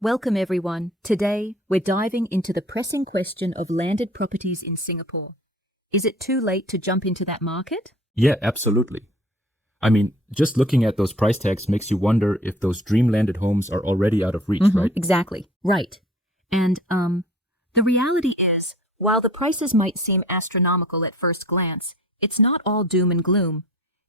Welcome everyone. Today, we're diving into the pressing question of landed properties in Singapore. Is it too late to jump into that market? Yeah, absolutely. I mean, just looking at those price tags makes you wonder if those dream landed homes are already out of reach, right? Exactly. Right. And, the reality is, while the prices might seem astronomical at first glance, it's not all doom and gloom.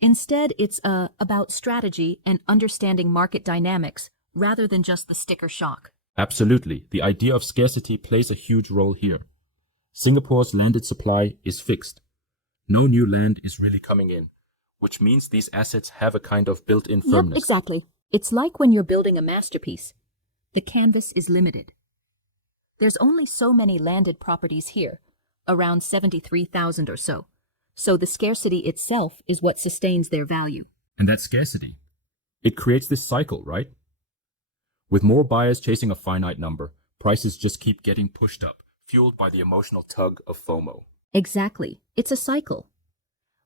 Instead, it's about strategy and understanding market dynamics rather than just the sticker shock. Absolutely. The idea of scarcity plays a huge role here. Singapore's landed supply is fixed. No new land is really coming in, which means these assets have a kind of built-in firmness. Yep, exactly. It's like when you're building a masterpiece. The canvas is limited. There's only so many landed properties here, around 73,000 or so. So the scarcity itself is what sustains their value. And that scarcity, it creates this cycle, right? With more buyers chasing a finite number, prices just keep getting pushed up, fueled by the emotional tug of FOMO. Exactly. It's a cycle.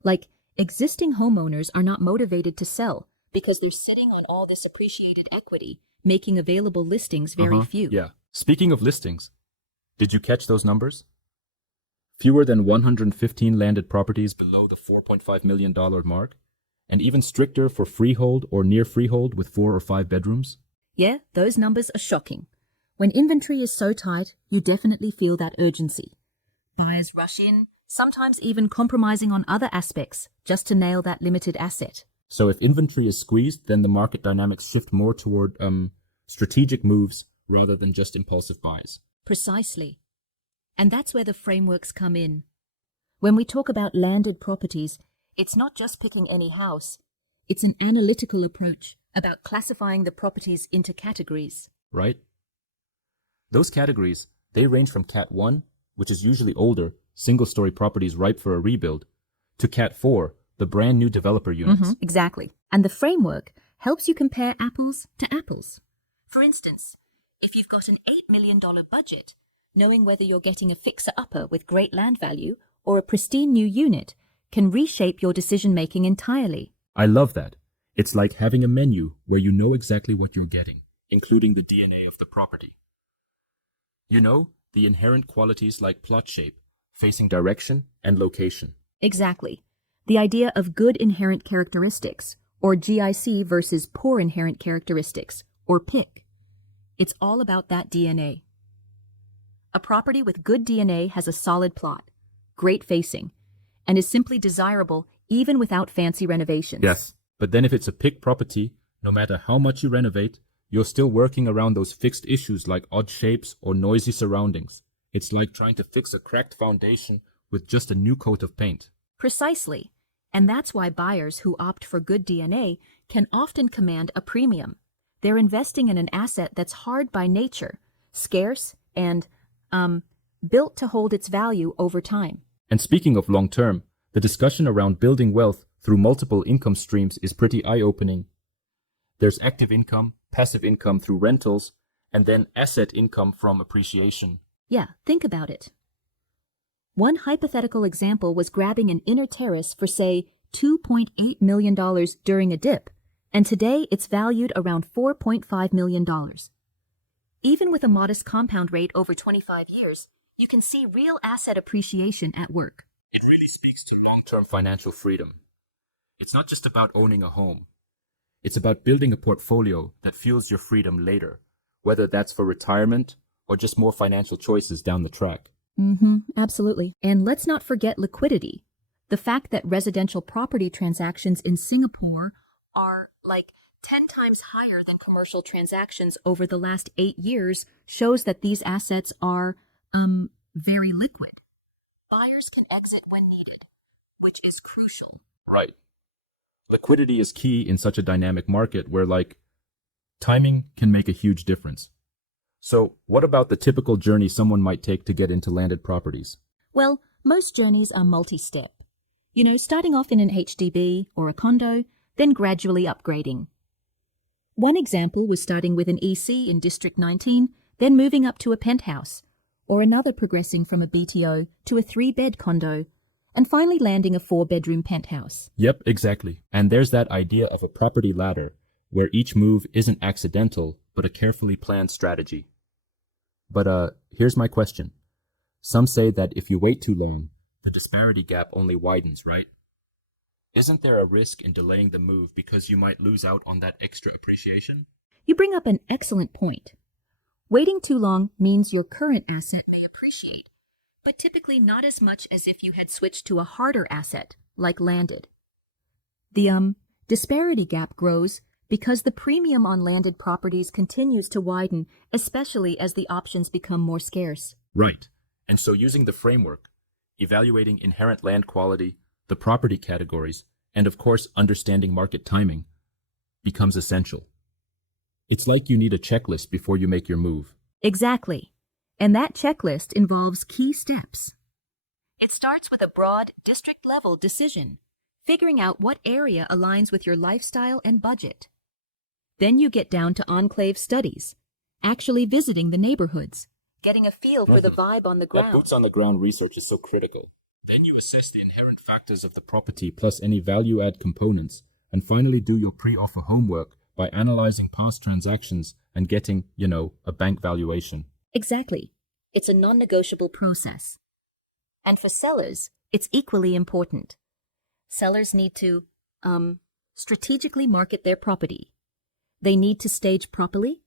Like, existing homeowners are not motivated to sell because they're sitting on all this appreciated equity, making available listings very few. Yeah. Speaking of listings, did you catch those numbers? Fewer than 115 landed properties below the $4.5 million mark, and even stricter for freehold or near freehold with 4 or 5 bedrooms. Yeah, those numbers are shocking. When inventory is so tight, you definitely feel that urgency. Buyers rush in, sometimes even compromising on other aspects, just to nail that limited asset. So if inventory is squeezed, then the market dynamics shift more toward strategic moves rather than just impulsive buys. Precisely. And that's where the frameworks come in. When we talk about landed properties, it's not just picking any house. It's an analytical approach about classifying the properties into categories. Right? Those categories, they range from Cat 1, which is usually older, single-story properties ripe for a rebuild, to Cat 4, the brand new developer units. Exactly. And the framework helps you compare apples to apples. For instance, if you've got an $8 million budget, knowing whether you're getting a fixer-upper with great land value or a pristine new unit can reshape your decision-making entirely. I love that. It's like having a menu where you know exactly what you're getting, including the DNA of the property. You know, the inherent qualities like plot shape, facing direction, and location. Exactly. The idea of good inherent characteristics, or GIC versus poor inherent characteristics, or PIC. It's all about that DNA. A property with good DNA has a solid plot, great facing, and is simply desirable even without fancy renovations. Yes, but then if it's a PIC property, no matter how much you renovate, you're still working around those fixed issues like odd shapes or noisy surroundings. It's like trying to fix a cracked foundation with just a new coat of paint. Precisely. And that's why buyers who opt for good DNA can often command a premium. They're investing in an asset that's hard by nature, scarce, and, built to hold its value over time. And speaking of long-term, the discussion around building wealth through multiple income streams is pretty eye-opening. There's active income, passive income through rentals, and then asset income from appreciation. Yeah, think about it. One hypothetical example was grabbing an inner terrace for, say, $2.8 million during a dip, and today it's valued around $4.5 million. Even with a modest compound rate over 25 years, you can see real asset appreciation at work. It really speaks to long-term financial freedom. It's not just about owning a home. It's about building a portfolio that fuels your freedom later, whether that's for retirement or just more financial choices down the track. Absolutely. And let's not forget liquidity. The fact that residential property transactions in Singapore are like 10 times higher than commercial transactions over the last 8 years shows that these assets are, very liquid. Buyers can exit when needed, which is crucial. Right. Liquidity is key in such a dynamic market where, timing can make a huge difference. So, what about the typical journey someone might take to get into landed properties? Well, most journeys are multi-step. Starting off in an HDB or a condo, then gradually upgrading. One example was starting with an EC in District 19, then moving up to a penthouse, or another progressing from a BTO to a 3-bed condo, and finally landing a 4-bedroom penthouse. Yep, exactly. And there's that idea of a property ladder, where each move isn't accidental, but a carefully planned strategy. But here's my question. Some say that if you wait too long, the disparity gap only widens, right? Isn't there a risk in delaying the move because you might lose out on that extra appreciation? You bring up an excellent point. Waiting too long means your current asset may appreciate, but typically not as much as if you had switched to a harder asset, like landed. The disparity gap grows because the premium on landed properties continues to widen, especially as the options become more scarce. Right. And so using the framework, evaluating inherent land quality, the property categories, and of course understanding market timing becomes essential. It's like you need a checklist before you make your move. Exactly. And that checklist involves key steps. It starts with a broad district-level decision, figuring out what area aligns with your lifestyle and budget. Then you get down to enclave studies, actually visiting the neighborhoods, getting a feel for the vibe on the ground. That boots-on-the-ground research is so critical. Then you assess the inherent factors of the property plus any value-add components, and finally do your pre-offer homework by analyzing past transactions and getting, a bank valuation. Exactly. It's a non-negotiable process. And for sellers, it's equally important. Sellers need to, strategically market their property. They need to stage properly,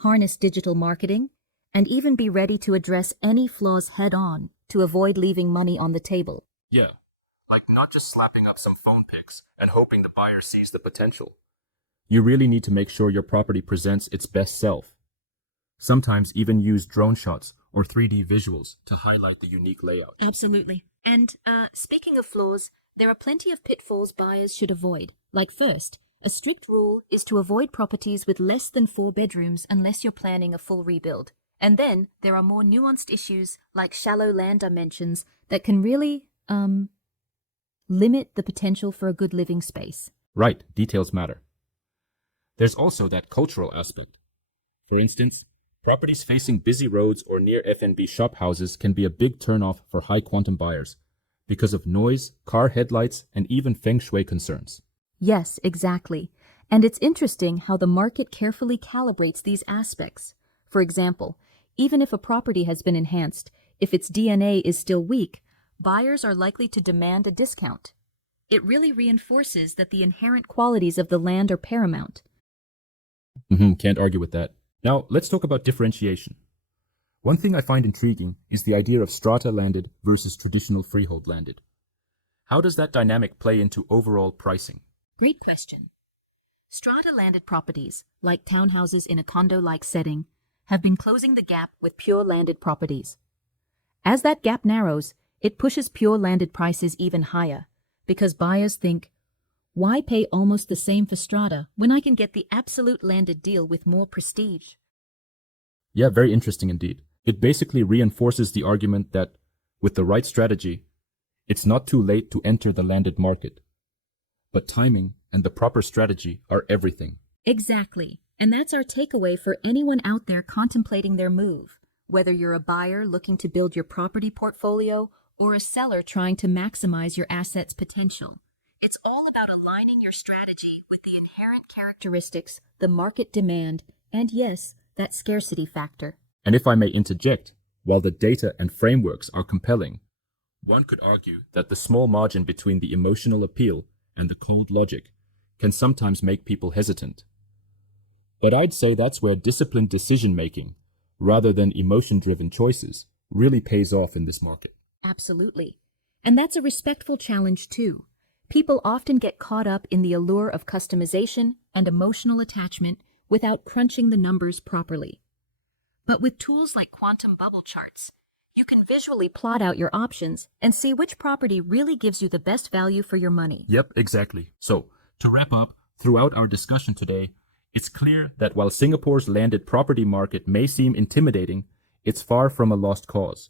harness digital marketing, and even be ready to address any flaws head-on to avoid leaving money on the table. Yeah, like not just slapping up some phone pics and hoping the buyer sees the potential. You really need to make sure your property presents its best self. Sometimes even use drone shots or 3D visuals to highlight the unique layout. Absolutely. And speaking of flaws, there are plenty of pitfalls buyers should avoid. Like first, a strict rule is to avoid properties with less than 4 bedrooms unless you're planning a full rebuild. And then there are more nuanced issues like shallow land dimensions that can really limit the potential for a good living space. Right, details matter. There's also that cultural aspect. For instance, properties facing busy roads or near F&B shop houses can be a big turnoff for high-quantum buyers because of noise, car headlights, and even feng shui concerns. Yes, exactly. And it's interesting how the market carefully calibrates these aspects. For example, even if a property has been enhanced, if its DNA is still weak, buyers are likely to demand a discount. It really reinforces that the inherent qualities of the land are paramount. Can't argue with that. Now, let's talk about differentiation. One thing I find intriguing is the idea of strata landed versus traditional freehold landed. How does that dynamic play into overall pricing? Great question. Strata landed properties, like townhouses in a condo-like setting, have been closing the gap with pure landed properties. As that gap narrows, it pushes pure landed prices even higher, because buyers think, why pay almost the same for strata when I can get the absolute landed deal with more prestige? Yeah, very interesting indeed. It basically reinforces the argument that, with the right strategy, it's not too late to enter the landed market. But timing and the proper strategy are everything. Exactly. And that's our takeaway for anyone out there contemplating their move, whether you're a buyer looking to build your property portfolio or a seller trying to maximize your asset's potential. It's all about aligning your strategy with the inherent characteristics, the market demand, and yes, that scarcity factor. And if I may interject, while the data and frameworks are compelling, one could argue that the small margin between the emotional appeal and the cold logic can sometimes make people hesitant. But I'd say that's where disciplined decision-making, rather than emotion-driven choices, really pays off in this market. Absolutely. And that's a respectful challenge too. People often get caught up in the allure of customization and emotional attachment without crunching the numbers properly. But with tools like quantum bubble charts, you can visually plot out your options and see which property really gives you the best value for your money. Yep, exactly. So, to wrap up, throughout our discussion today, it's clear that while Singapore's landed property market may seem intimidating, it's far from a lost cause.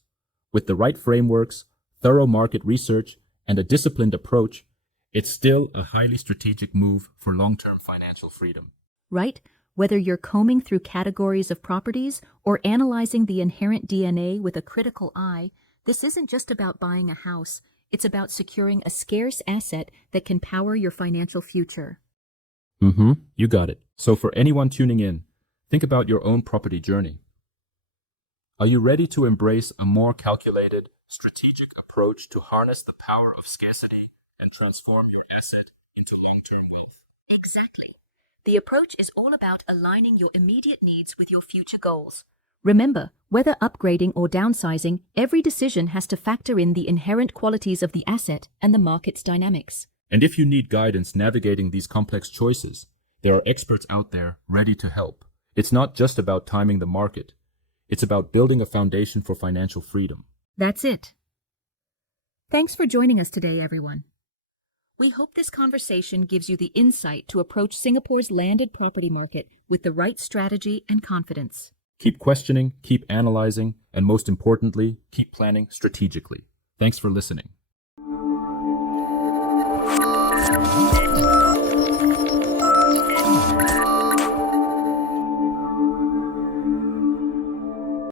With the right frameworks, thorough market research, and a disciplined approach, it's still a highly strategic move for long-term financial freedom. Right? Whether you're combing through categories of properties or analyzing the inherent DNA with a critical eye, this isn't just about buying a house. It's about securing a scarce asset that can power your financial future. You got it. So for anyone tuning in, Think about your own property journey. Are you ready to embrace a more calculated, strategic approach to harness the power of scarcity and transform your asset into long-term wealth? Exactly. The approach is all about aligning your immediate needs with your future goals. Remember, whether upgrading or downsizing, every decision has to factor in the inherent qualities of the asset and the market's dynamics. And if you need guidance navigating these complex choices, there are experts out there ready to help. It's not just about timing the market. It's about building a foundation for financial freedom. That's it. Thanks for joining us today, everyone. We hope this conversation gives you the insight to approach Singapore's landed property market with the right strategy and confidence. Keep questioning, keep analyzing, and most importantly, keep planning strategically. Thanks for listening.